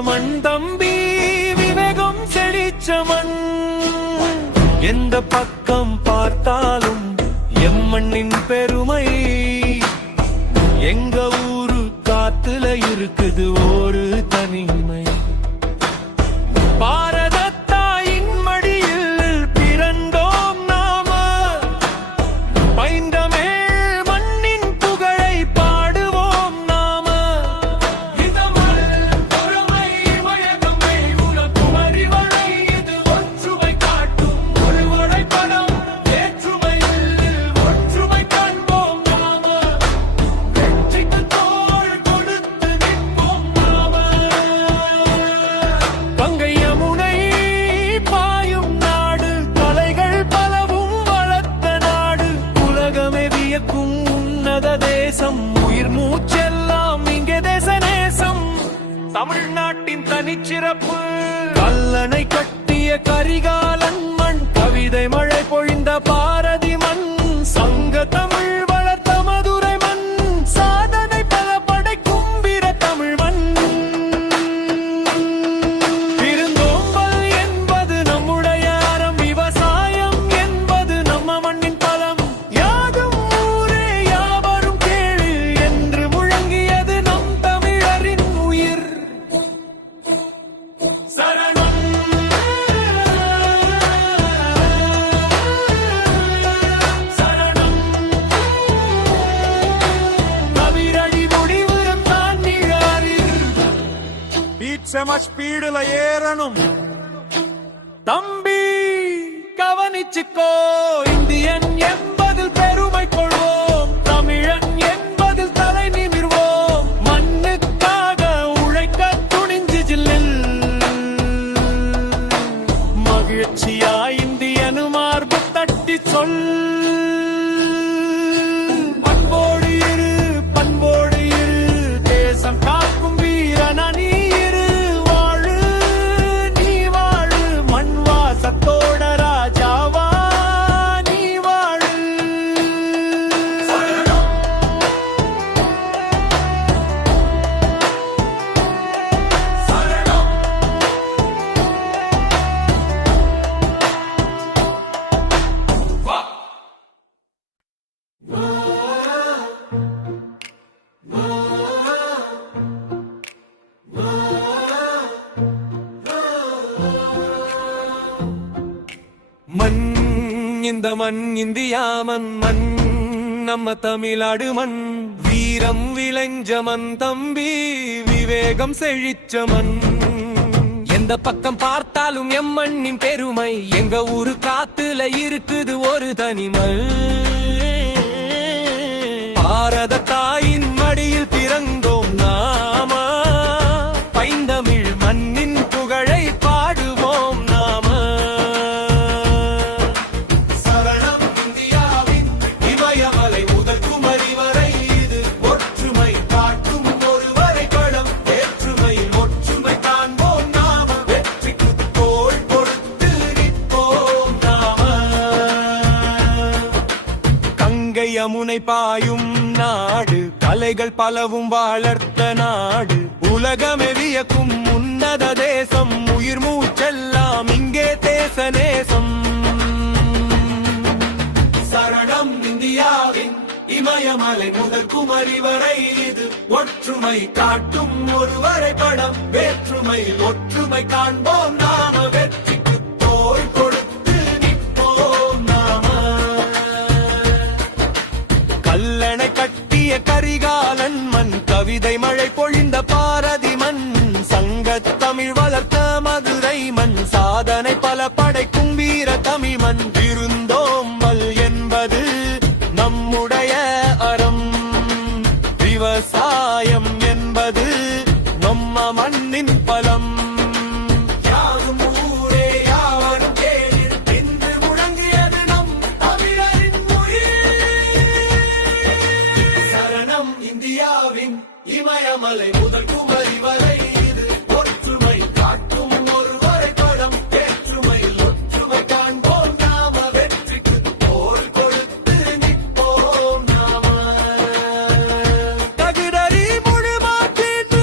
மண் தம்பி விவேகம் செழிச்ச மண். எந்த பக்கம் பார்த்தாலும் எம்மண்ணின் பெருமை. எங்க ஊரு காத்துல இருக்குது ஒரு தனிமை. பாரத தாயின் மடியில் பிறந்தோம் நாம. பைந்தமிழ் மண்ணின் புகழை பாடுவோம் நாம. இந்த மண் பொறுமை வழக்கமை உலகுமறி வரை இது ஒற்றுமை காட்டும் ஒரு வரைபடம். வேற்றுமையில் ஒற்றுமை காண்போம் நாம. வெற்றிக்கு தோள் கொடுத்து நிற்போம் நாம. கங்கை யமுனை பாயும் நாடு, கலைகள் பலவும் வளர்த்த நாடு. உலகமே வியக்கும் உன்னத தேசம், உயிர் மூச்செல்லாம் இங்கே தேச நேசம். தமிழ்நாட்டின் தனிச்சிறப்பு கல்லணை கட்டிய கரிகாலன் மண். கவிதை மழை பொழிந்த பாரதி மண். சங்க தமிழ் வளர்த்த மதுரை மண். சாதனை பல படைக்கும் வீர தமிழ் மண். விருந்தோம்பல் என்பது நம்முடைய அறம். விவசாயம் என்பது நம்ம மண்ணின் பலம். யாதும் ஊரே யாவரும் கேளு என்று முழங்கியது நம் தமிழரின் உயிர். சரணம் சரணம். கவிரடி முடிவுறும் தான் நிழலில். பீட்சம ஸ்பீடுல ஏறணும் தம்பி, கவனிச்சுக்கோ. இந்தியன் என்பதில் பெருமை கொள்வோம். தமிழன் என்பதில் தலை நிமிர்வோம். மண்ணுக்காக உழைக்க துணிஞ்சு ஜில்லில். மகிழ்ச்சியா இந்தியனு மார்பு தட்டி சொல். பண்போடு இரு பண்போடு இரு. தேசம் காக்கும் வீரனா நீ இரு. வாழு நீ வாழு. மண் வாசத்தோட ராஜாவா நீ வாழு. மண் இந்த மண் இந்தியா மண். மண் நம்ம தமிழ்நாடு மண். வீரம் விளைஞ்ச மண் தம்பி, விவேகம் செழிச்ச மண். எந்த பக்கம் பார்த்தாலும் எம்மண்ணின் பெருமை. எங்க ஊரு காத்துல இருக்குது ஒரு தனிமை. பாரத தாயின் மடியில் பிறந்தோம் நாம. பைந்தமிழ் மண்ணின் புகழை பாடுவோம் நாம. சரணம் இந்தியாவின் இமயமலை முதல் குமரி வரை இது ஒற்றுமை காட்டும் ஒரு வரைபடம். வேற்றுமையில் ஒற்றுமை காண்போம் நாம. வெற்றிக்கு தோள் கொடுத்து நிற்போம் நாம. கங்கை யமுனை பாயும் நாடு, கலைகள் பலவும் வளர்த்த நாடு. உலகமே வியக்கும் உன்னத தேசம், உயிர் மூச்செல்லாம் இங்கே தேச நேசம். சரணம் இந்தியாவின் இமயமலை முதல் குமரி வரை இது ஒற்றுமை காட்டும் ஒரு வரைபடம். வேற்றுமையில் ஒற்றுமை காண்போம் நாம. வெற்றிக்கு தோள் கொடுத்து நிற்போம் நாம. கல்லணை கட்டிய கரிகாலன் மண். கவிதை மழை பொழிந்த பாரதி மண். சங்கத் தமிழ் வளர்த்த மதுரை மண். சாதனை பல படைக்கும் வீர தமிழ் மண். விருந்தோம்பல் என்பது நம்முடைய அறம். விவசாயம் என்பது நம்ம மண்ணின் பலம். யாதும் ஊரே யாவரும் கேளு என்று முழங்கியது நம் தமிழரின் உயிர். சரணம் இந்தியாவின் இமயமலை முதல் குமரி வரை இது ஒற்றுமை காட்டும் ஒரு வரைபடம். வேற்றுமையில் ஒற்றுமை காண்போம் நாம. வெற்றிக்கு தோள் கொடுத்து நிற்போம் நாம. தகுடறி முழுமாற்றிட்டு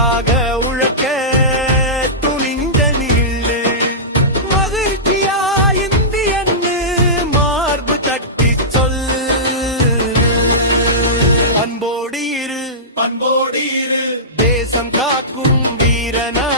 நாட்டுக்காக உழைக்க துணிந்த நில்லு. மகிழ்ச்சியா இந்தியன்னு மார்பு தட்டி சொல்லு. அன்போடு இரு, பண்போடு இரு, தேசம் காக்கும் வீரனா